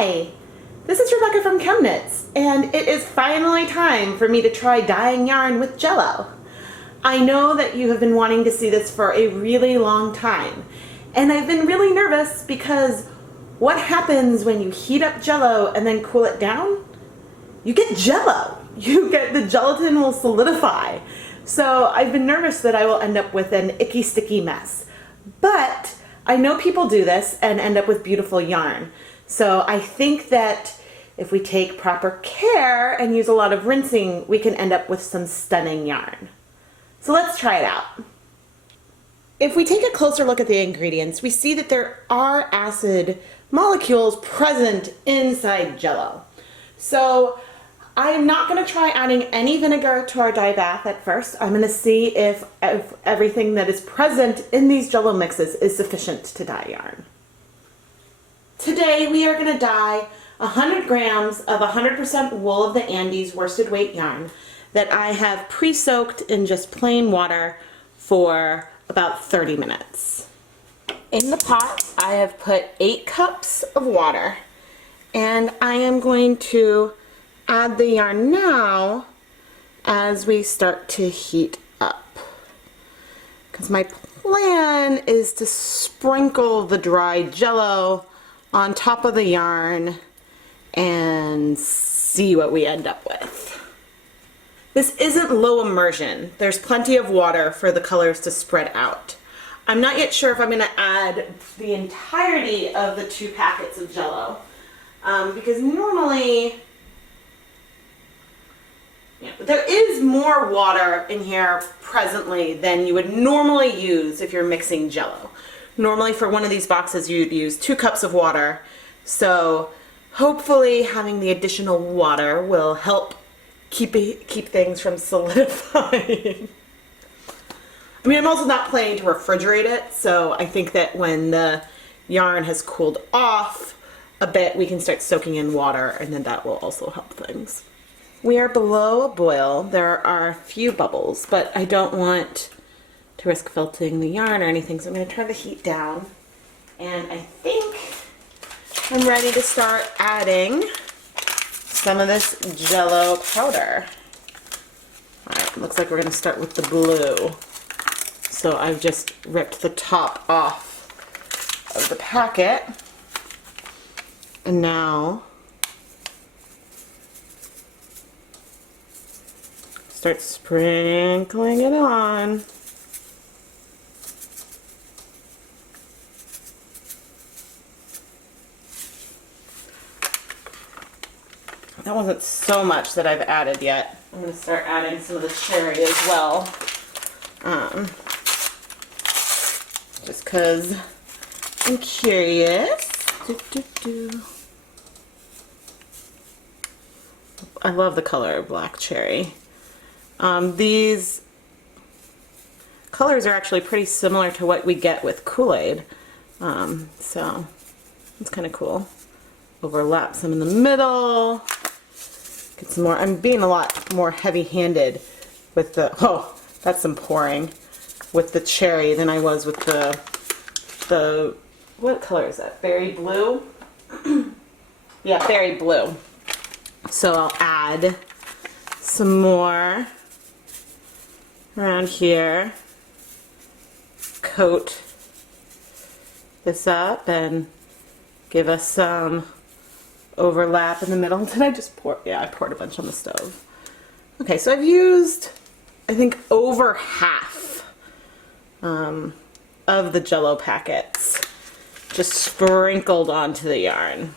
Hi, this is Rebecca from ChemKnits, and it is finally time for me to try dyeing yarn with Jell-O. I know that you have been wanting to see this for a really long time, and I've been really nervous because what happens when you heat up Jell-O and then cool it down? You get Jell-O. The gelatin will solidify. So I've been nervous that I will end up with an icky, sticky mess. But I know people do this and end up with beautiful yarn. So I think that if we take proper care and use a lot of rinsing, we can end up with some stunning yarn. So let's try it out. If we take a closer look at the ingredients, we see that there are acid molecules present inside Jell-O. So I'm not going to try adding any vinegar to our dye bath at first. I'm going to see if everything that is present in these Jell-O mixes is sufficient to dye yarn. Today we are going to dye 100 grams of 100% wool of the Andes worsted weight yarn that I have pre-soaked in just plain water for about 30 minutes. In the pot I have put 8 cups of water, and I am going to add the yarn now as we start to heat up, because my plan is to sprinkle the dry Jell-O on top of the yarn and see what we end up with. This isn't low immersion. There's plenty of water for the colors to spread out. I'm not yet sure if I'm going to add the entirety of the 2 packets of Jell-O, because normally there is more water in here presently than you would normally use if you're mixing Jell-O. Normally for one of these boxes you'd use 2 cups of water, so hopefully having the additional water will help keep things from solidifying. I mean, I'm also not planning to refrigerate it, so I think that when the yarn has cooled off a bit, we can start soaking in water, and then that will also help things. We are below a boil. There are a few bubbles, but I don't want to risk felting the yarn or anything, so I'm going to turn the heat down, and I think I'm ready to start adding some of this Jell-O powder. Alright, looks like we're going to start with the blue. So I've just ripped the top off of the packet, and now start sprinkling it on. That wasn't so much that I've added yet. I'm going to start adding some of the cherry as well. Just because I'm curious. I love the color of black cherry. These colors are actually pretty similar to what we get with Kool-Aid. So it's kind of cool. Overlap some in the middle. Get some more. I'm being a lot more heavy-handed with the, oh, that's some pouring, with the cherry than I was with the what color is that? Berry blue? Yeah, berry blue. So I'll add some more around here. Coat this up and give us some overlap in the middle. Did I just pour? Yeah, I poured a bunch on the stove. Okay, so I've used, I think, over half of the Jell-O packets just sprinkled onto the yarn.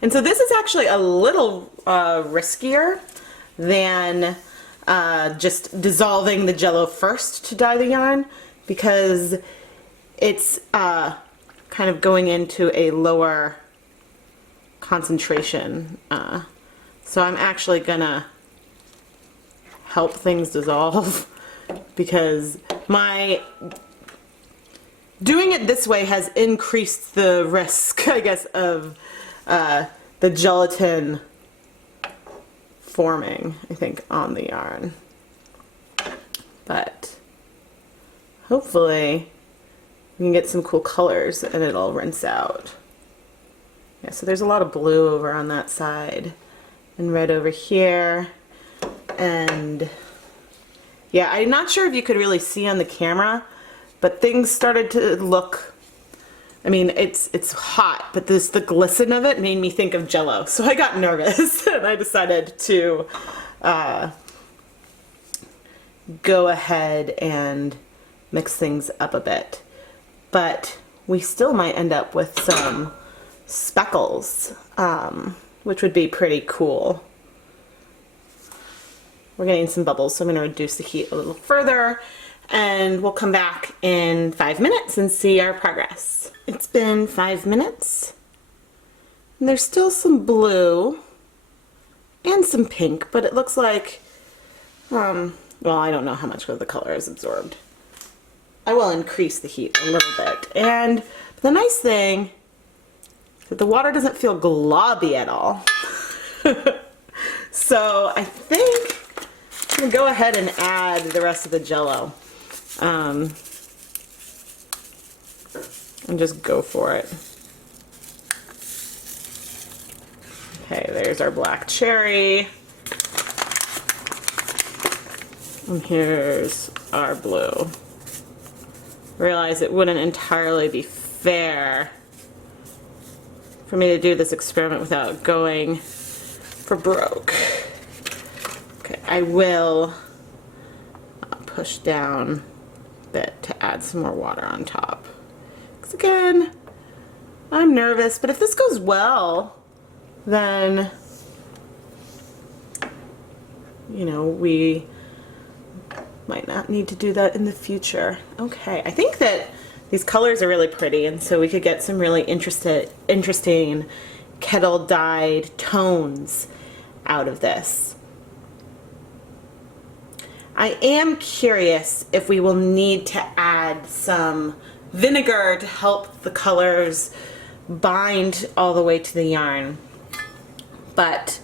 And so this is actually a little riskier than just dissolving the Jell-O first to dye the yarn, because it's kind of going into a lower concentration. So I'm actually gonna help things dissolve, because my doing it this way has increased the risk, I guess, of the gelatin forming, I think, on the yarn. But hopefully we can get some cool colors and it'll rinse out. Yeah, so there's a lot of blue over on that side and red over here. And yeah, I'm not sure if you could really see on the camera, but things started to look, I mean, it's hot, but the glisten of it made me think of Jell-O. So I got nervous and I decided to go ahead and mix things up a bit. But we still might end up with some speckles, which would be pretty cool. We're getting some bubbles, so I'm going to reduce the heat a little further, and we'll come back in 5 minutes and see our progress. It's been 5 minutes, and there's still some blue and some pink, but it looks like, well, I don't know how much of the color is absorbed. I will increase the heat a little bit. And the nice thing is that the water doesn't feel globby at all. So I think I'm going to go ahead and add the rest of the Jell-O. And just go for it. Okay, there's our black cherry. And here's our blue. Realize it wouldn't entirely be fair for me to do this experiment without going for broke. Okay, I will push down a bit to add some more water on top. Because again, I'm nervous, but if this goes well, then, you know, we might not need to do that in the future. Okay, I think that these colors are really pretty, and so we could get some really interesting kettle dyed tones out of this. I am curious if we will need to add some vinegar to help the colors bind all the way to the yarn. But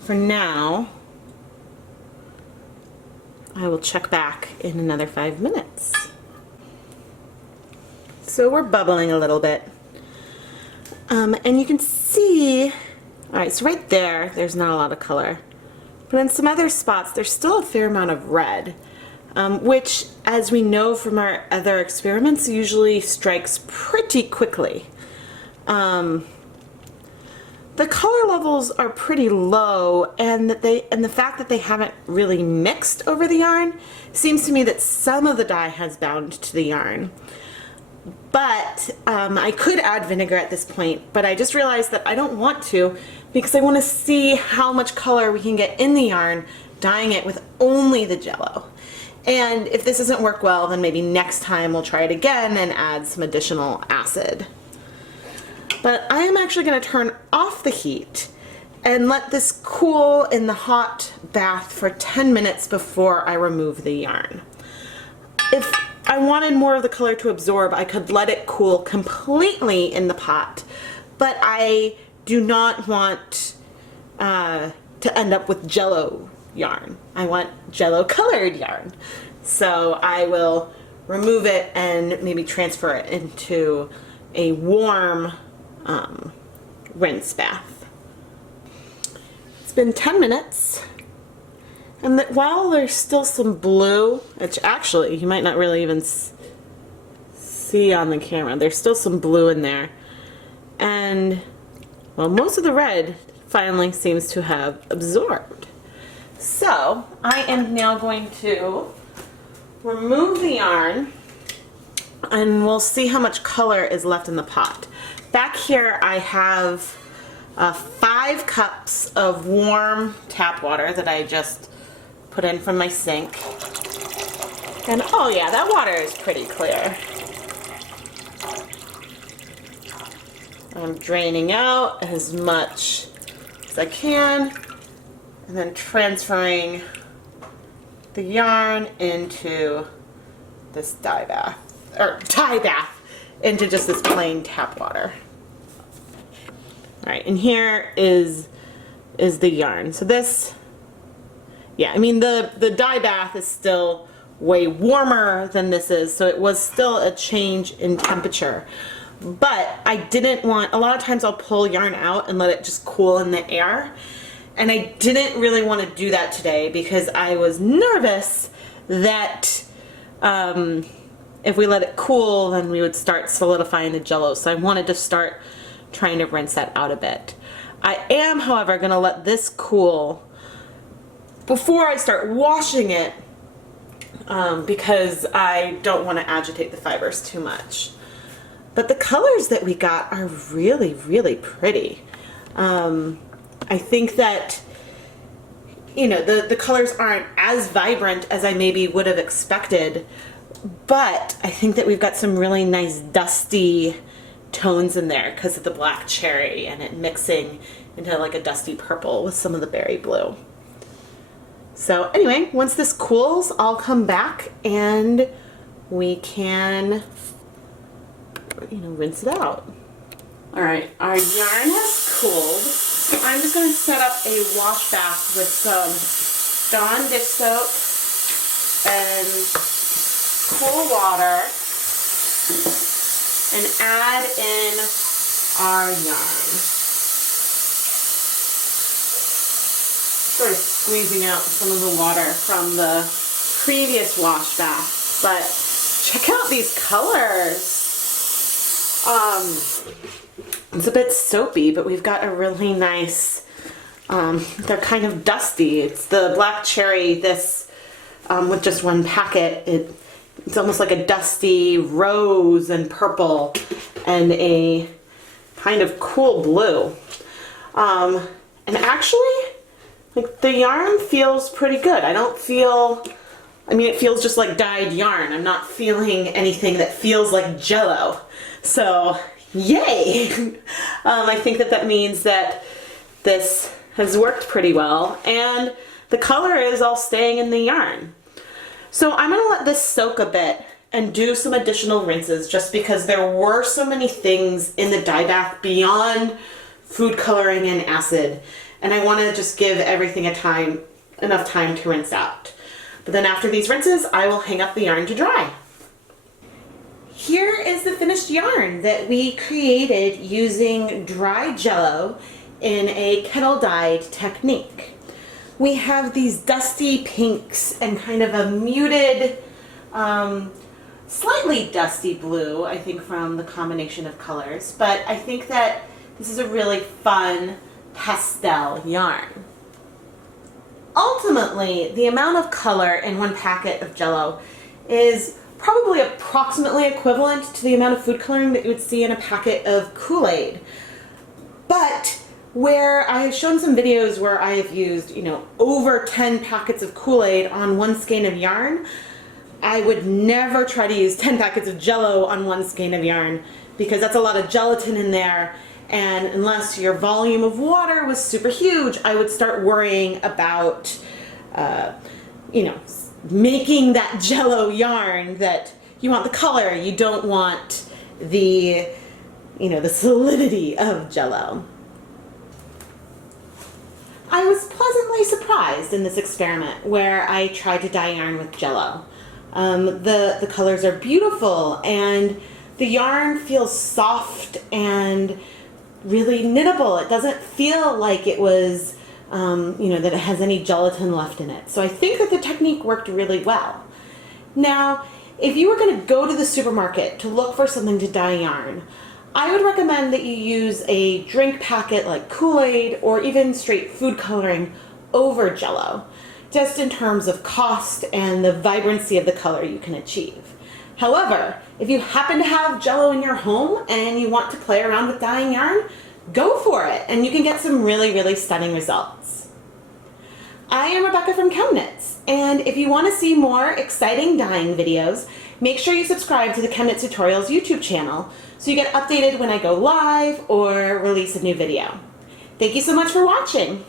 for now, I will check back in another 5 minutes. So we're bubbling a little bit. And you can see, alright, so right there, there's not a lot of color. But in some other spots, there's still a fair amount of red, which, as we know from our other experiments, usually strikes pretty quickly. The color levels are pretty low, and the fact that they haven't really mixed over the yarn seems to me that some of the dye has bound to the yarn. But I could add vinegar at this point, but I just realized that I don't want to because I want to see how much color we can get in the yarn dyeing it with only the Jell-O. And if this doesn't work well, then maybe next time we'll try it again and add some additional acid. But I am actually going to turn off the heat and let this cool in the hot bath for 10 minutes before I remove the yarn. If I wanted more of the color to absorb, I could let it cool completely in the pot, but I do not want to end up with Jell-O yarn. I want Jell-O colored yarn. So I will remove it and maybe transfer it into a warm rinse bath. It's been 10 minutes, and while there's still some blue, which actually you might not really even see on the camera, there's still some blue in there, and well, most of the red finally seems to have absorbed. So I am now going to remove the yarn, and we'll see how much color is left in the pot. Back here I have 5 cups of warm tap water that I just put in from my sink. And oh yeah, that water is pretty clear. I'm draining out as much as I can and then transferring the yarn into this dye bath, into just this plain tap water. All right, and here is the yarn. So this, yeah, I mean the dye bath is still way warmer than this is, so it was still a change in temperature. but I didn't want, a lot of times I'll pull yarn out and let it just cool in the air. And I didn't really want to do that today because I was nervous that if we let it cool, then we would start solidifying the Jell-O. So I wanted to start trying to rinse that out a bit. I am, however, going to let this cool before I start washing it because I don't want to agitate the fibers too much. But the colors that we got are really, really pretty. I think that, you know, the colors aren't as vibrant as I maybe would have expected, but I think that we've got some really nice dusty tones in there because of the black cherry and it mixing into like a dusty purple with some of the berry blue. So anyway, once this cools, I'll come back and we can, you know, rinse it out. All right, our yarn has cooled. So I'm just going to set up a wash bath with some Dawn dish soap and cool water and add in our yarn. Sort of squeezing out some of the water from the previous wash bath, but check out these colors. It's a bit soapy, but we've got a really nice, they're kind of dusty. It's the black cherry, this, with just one packet, it's almost like a dusty rose and purple and a kind of cool blue. And actually, like, the yarn feels pretty good. I don't feel, I mean, it feels just like dyed yarn. I'm not feeling anything that feels like Jell-O. So, yay! I think that means that this has worked pretty well and the color is all staying in the yarn. So I'm going to let this soak a bit and do some additional rinses just because there were so many things in the dye bath beyond food coloring and acid, and I want to just give everything enough time to rinse out. But then after these rinses, I will hang up the yarn to dry. Here is the finished yarn that we created using dry Jell-O in a kettle dyed technique. We have these dusty pinks and kind of a muted, slightly dusty blue, I think, from the combination of colors, but I think that this is a really fun pastel yarn. Ultimately, the amount of color in one packet of Jell-O is probably approximately equivalent to the amount of food coloring that you would see in a packet of Kool-Aid. But where I have shown some videos where I have used, you know, over 10 packets of Kool-Aid on one skein of yarn, I would never try to use 10 packets of Jell-O on one skein of yarn because that's a lot of gelatin in there, and unless your volume of water was super huge, I would start worrying about, you know, making that Jell-O yarn that you want the color, you don't want the, you know, the solidity of Jell-O. I was pleasantly surprised in this experiment where I tried to dye yarn with Jell-O. The colors are beautiful and the yarn feels soft and really knittable. It doesn't feel like it was, you know, that it has any gelatin left in it. So I think that the technique worked really well. Now, if you were going to go to the supermarket to look for something to dye yarn, I would recommend that you use a drink packet like Kool-Aid or even straight food coloring over Jell-O, just in terms of cost and the vibrancy of the color you can achieve. However, if you happen to have Jell-O in your home and you want to play around with dyeing yarn, go for it and you can get some really, really stunning results. I am Rebecca from ChemKnits, and if you want to see more exciting dyeing videos, make sure you subscribe to the ChemKnits Tutorials YouTube channel so you get updated when I go live or release a new video. Thank you so much for watching.